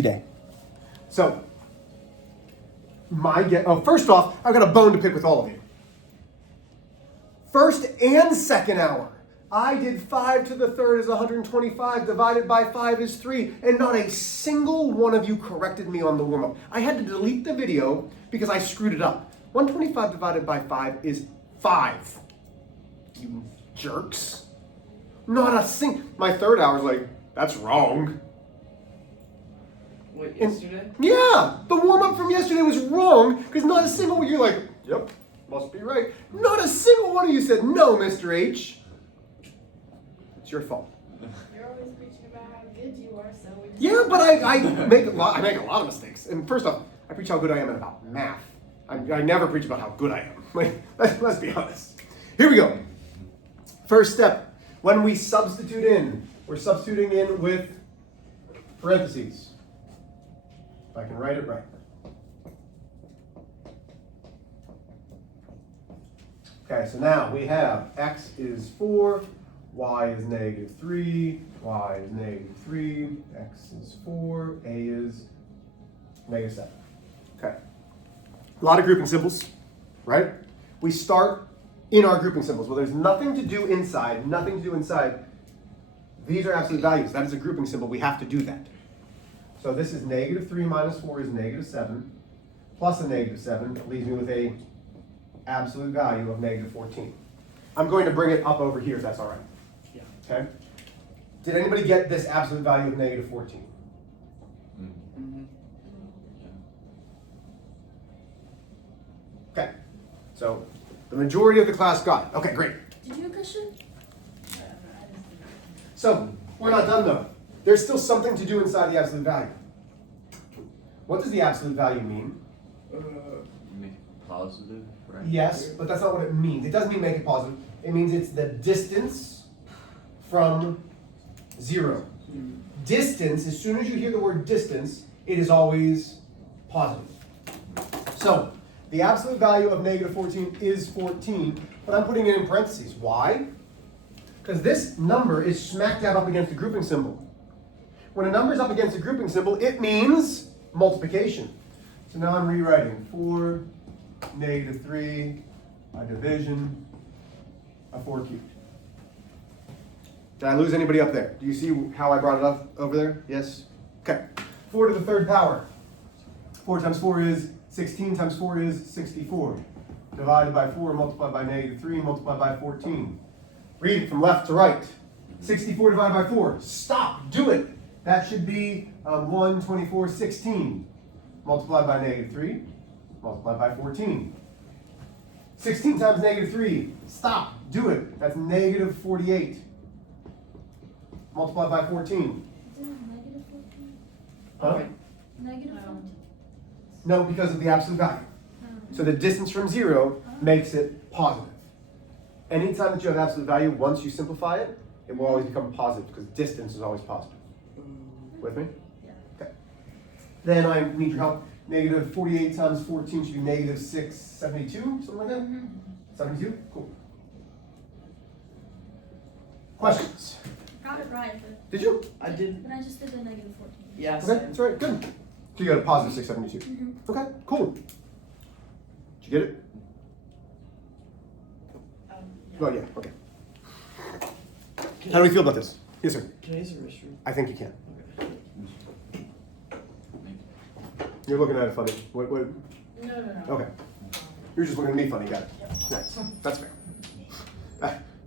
day. So, first off, I've got a bone to pick with all of you. First and second hour, I did 5 to the third is 125, divided by 5 is 3, and not a single one of you corrected me on the warm-up. I had to delete the video because I screwed it up. 125 divided by 5 is 5. You jerks. Not a my third hour is like, that's wrong. What, yesterday? Yeah, the warm-up from yesterday was wrong because not a single one, you're like, yep, must be right. Not a single one of you said, no, Mr. H. It's your fault. You're always preaching about how good you are, so we just... Yeah, but I make a lot of mistakes. And first off, I preach how good I am about math. I never preach about how good I am. Like, let's be honest. Here we go. First step, when we substitute in, we're substituting in with parentheses. If I can write it right. Okay, so now we have x is 4, y is -3, y is -3, x is 4, a is -7. Okay. A lot of grouping symbols, right? We start in our grouping symbols. Well, there's nothing to do inside, nothing to do inside. These are absolute values. That is a grouping symbol. We have to do that. So this is -3 minus 4 is -7, plus a -7 leaves me with a absolute value of -14. I'm going to bring it up over here if that's all right. Yeah. Okay? Did anybody get this absolute value of -14? Mm-hmm. Okay. So the majority of the class got it. Okay, great. Did you have a question? So we're not done though. There's still something to do inside the absolute value. What does the absolute value mean? Make it positive, right? Yes, but that's not what it means. It doesn't mean make it positive. It means it's the distance from 0. Distance, as soon as you hear the word distance, it is always positive. So, the absolute value of -14 is 14, but I'm putting it in parentheses. Why? Because this number is smack dab up against the grouping symbol. When a number is up against a grouping symbol, it means multiplication. So now I'm rewriting 4, -3, a division of 4 cubed. Did I lose anybody up there? Do you see how I brought it up over there? Yes? Okay. 4 to the third power. 4 times 4 is 16 times 4 is 64. Divided by 4, multiplied by -3, multiplied by 14. Read it from left to right. 64 divided by 4. Stop. Do it. That should be 124, 16. Multiplied by -3, multiplied by 14. 16 times -3. Stop. Do it. That's -48. Multiplied by 14. Is it -14? Huh? -14. No, because of the absolute value. So the distance from 0 makes it positive. Anytime that you have absolute value, once you simplify it, it will always become positive because distance is always positive. With me? Yeah. Okay. Then I need your help. -48 times 14 should be -672, something like that? 72? Cool. Questions? Got it right, but Did you? I did. I just did the -14. Yes. Okay, that's right, good. So you got a positive 672. Okay, cool. Did you get it? Oh, yeah, okay. How do we feel about this? Yes, sir. Can I use the restroom? I think you can. Okay. You're looking at it funny. What? No. Okay. You're just looking at me funny, got it. Nice. That's fair.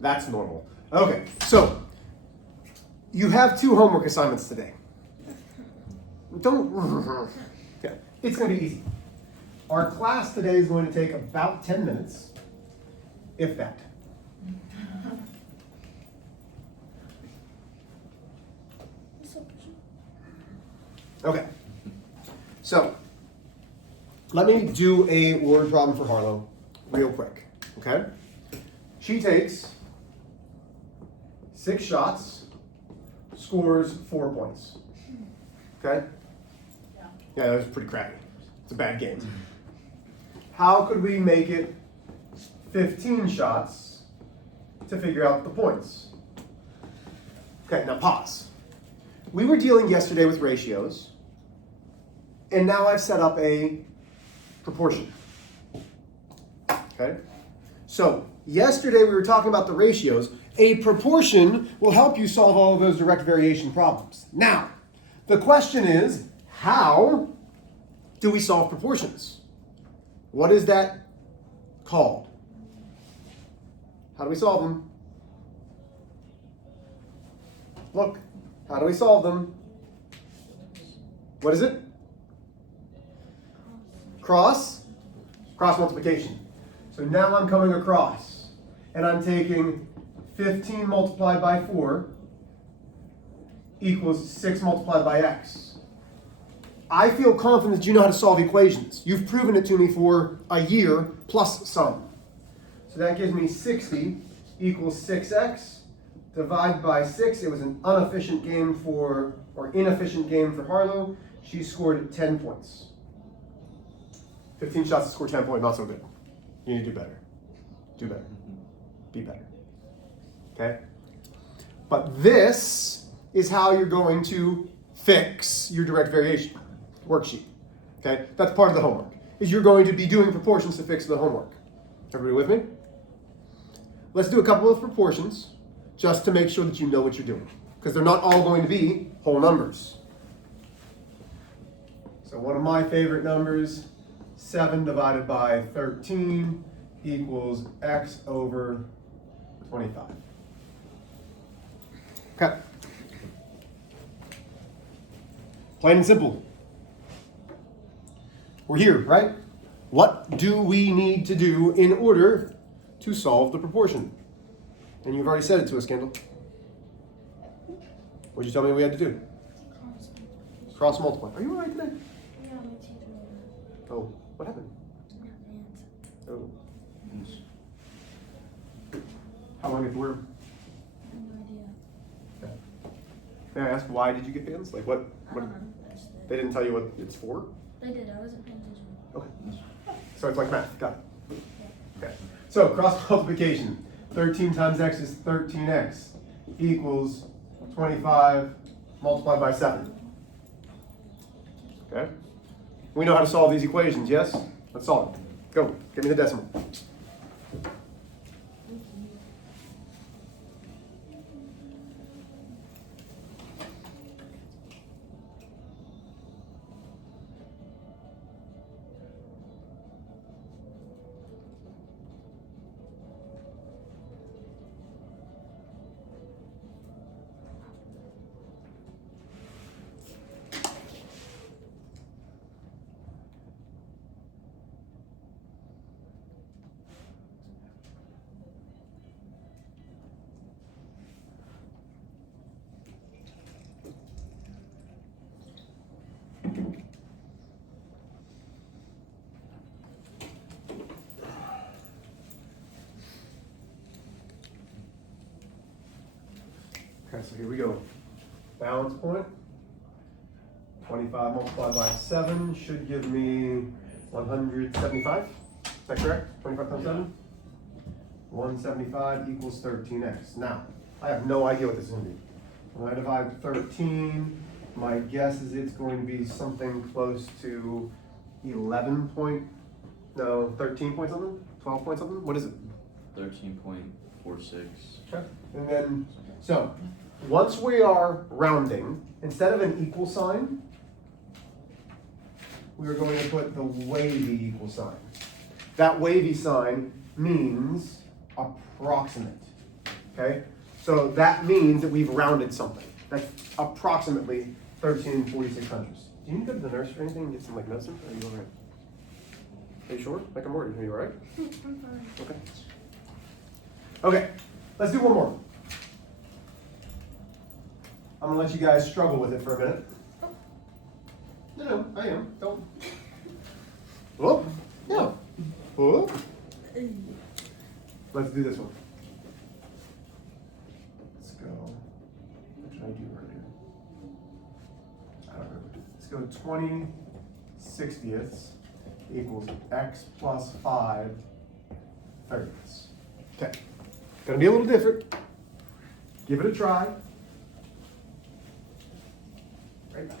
That's normal. Okay, so you have 2 homework assignments today. Don't. Yeah, it's going to be easy. Our class today is going to take about 10 minutes, if that. Okay. So, let me do a word problem for Harlow real quick, okay? She takes 6 shots, scores 4 points, okay? Yeah, that was pretty crappy. It's a bad game. How could we make it 15 shots to figure out the points? Okay, now pause. We were dealing yesterday with ratios, And now I've set up a proportion. Okay? So, yesterday we were talking about the ratios. A proportion will help you solve all of those direct variation problems. Now, the question is, how do we solve proportions? What is that called? How do we solve them? Look, how do we solve them? What is it? Cross multiplication. So now I'm coming across, and I'm taking 15 multiplied by 4 equals 6 multiplied by x. I feel confident that you know how to solve equations. You've proven it to me for a year plus some. So that gives me 60 equals 6x. Divide by 6. It was an inefficient game for Harlow. She scored 10 points. 15 shots to score 10 points, not so good. You need to do better. Do better. Be better. Okay? But this is how you're going to fix your direct variation worksheet. Okay? That's part of the homework. Is you're going to be doing proportions to fix the homework. Everybody with me? Let's do a couple of proportions just to make sure that you know what you're doing. Because they're not all going to be whole numbers. So one of my favorite numbers, 7 divided by 13 equals x over 25. Okay. Plain and simple. We're here, right? What do we need to do in order to solve the proportion? And you've already said it to us, Kendall. What'd you tell me we had to do? Cross multiply. Are you all right today? Yeah, my teeth are over. Oh, what happened? Oh. How long have you wear them? I have no idea. May I ask, why did you get fans? Like what? I don't know. I just did. They didn't tell you what it's for? They did. I wasn't paying attention. Okay. So it's like math. Got it. Okay. So cross multiplication. 13 times x is 13x equals 25 multiplied by 7. Okay? We know how to solve these equations, yes? Let's solve them. Go. Give me the decimal. Okay, so here we go. Balance point. 25 multiplied by 7 should give me 175. Is that correct? 25 times 7? 175 equals 13x. Now, I have no idea what this is going to be. When I divide 13, my guess is it's going to be something close to 13 point something? 12 point something? What is it? 13.46. Okay. And then, so, once we are rounding, instead of an equal sign, we are going to put the wavy equal sign. That wavy sign means approximate. Okay? So that means that we've rounded something. That's approximately 13/4600. Do you need to go to the nurse or anything and get some like medicine? Or are you alright? Are you sure? Like I'm worried. Are you alright? I'm fine. Okay. Okay, let's do one more. I'm gonna let you guys struggle with it for a minute. No, I am. Don't. Whoop. No. Whoop. Let's do this one. Let's go. What did I do earlier? I don't remember. Let's go 20/60ths equals x plus 5 thirtieths. Okay. Gonna be a little different. Give it a try. Right back.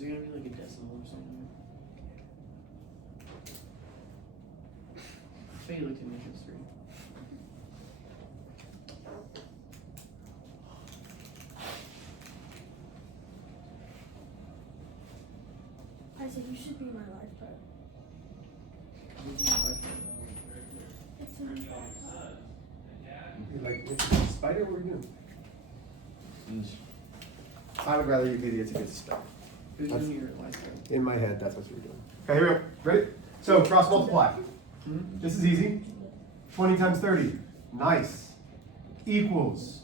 Is it gonna be like a decimal or something? I bet you looked at my history. Isaac, you should be my life partner. Look at my life. It's in the back. You're like, it's a spider, what are you doing? I would rather you be the itsy bitsy spider. Who's That's- doing your life card? In my head, that's what you're doing. Okay, here we go. Ready? So cross multiply. Hmm? This is easy. 20 times 30. Nice. Equals.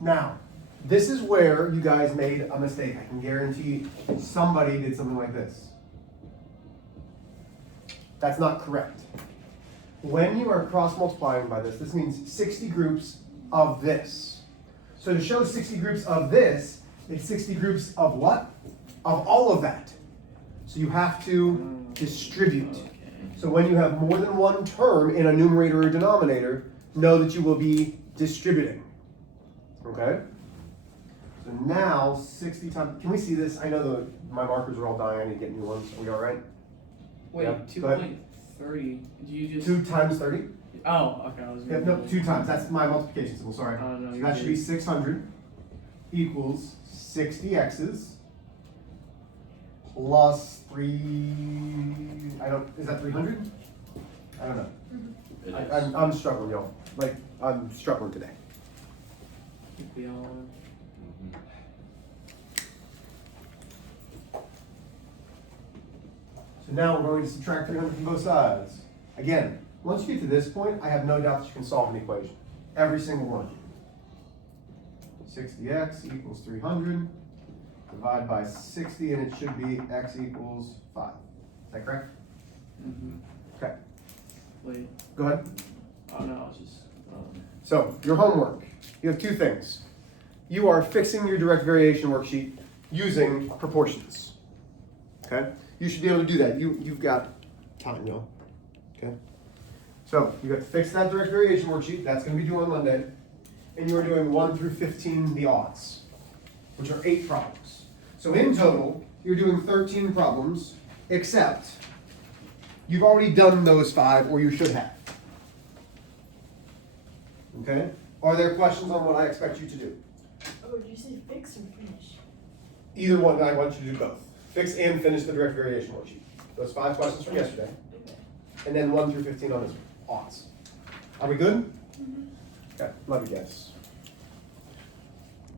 Now, this is where you guys made a mistake. I can guarantee somebody did something like this. That's not correct. When you are cross multiplying by this, this means 60 groups of this. So to show 60 groups of this, it's 60 groups of what? Of all of that. So you have to distribute. Okay. So when you have more than one term in a numerator or denominator, know that you will be distributing. Okay? So now 60 times, can we see this? I know my markers are all dying, I need to get new ones. Are we all right? Wait, Yeah, go ahead. 2.30. Do you just? 2 times 30? Oh, okay. I was Yeah, gonna. no, 2 times. That's my multiplication symbol, sorry. Oh, no, So you that should be did. 600 equals 60 x's plus 3, is that 300? I don't know. It is. I'm struggling, y'all. Like, I'm struggling today. I think we all are. Mhm. So now we're going to subtract 300 from both sides. Again, once you get to this point, I have no doubt that you can solve an equation. Every single one. 60x equals 300. Divide by 60 and it should be x equals 5. Is that correct? Mm-hmm. Okay, Wait. go ahead. Oh no, I was just. So, your homework. You have two things. You are fixing your direct variation worksheet using proportions. Okay? You should be able to do that. You've got time, y'all. Okay? So, you have to fix that direct variation worksheet. That's going to be due on Monday. And you are doing 1 through 15, the odds, which are 8 problems. So, in total, you're doing 13 problems, except you've already done those 5, or you should have. Okay? Are there questions on what I expect you to do? Oh, did you say fix or finish? Either one, I want you to do both. Fix and finish the direct variation worksheet. Those 5 questions from yesterday. Okay. And then 1 through 15 on this one. Odds. Are we good? Okay, love you guys.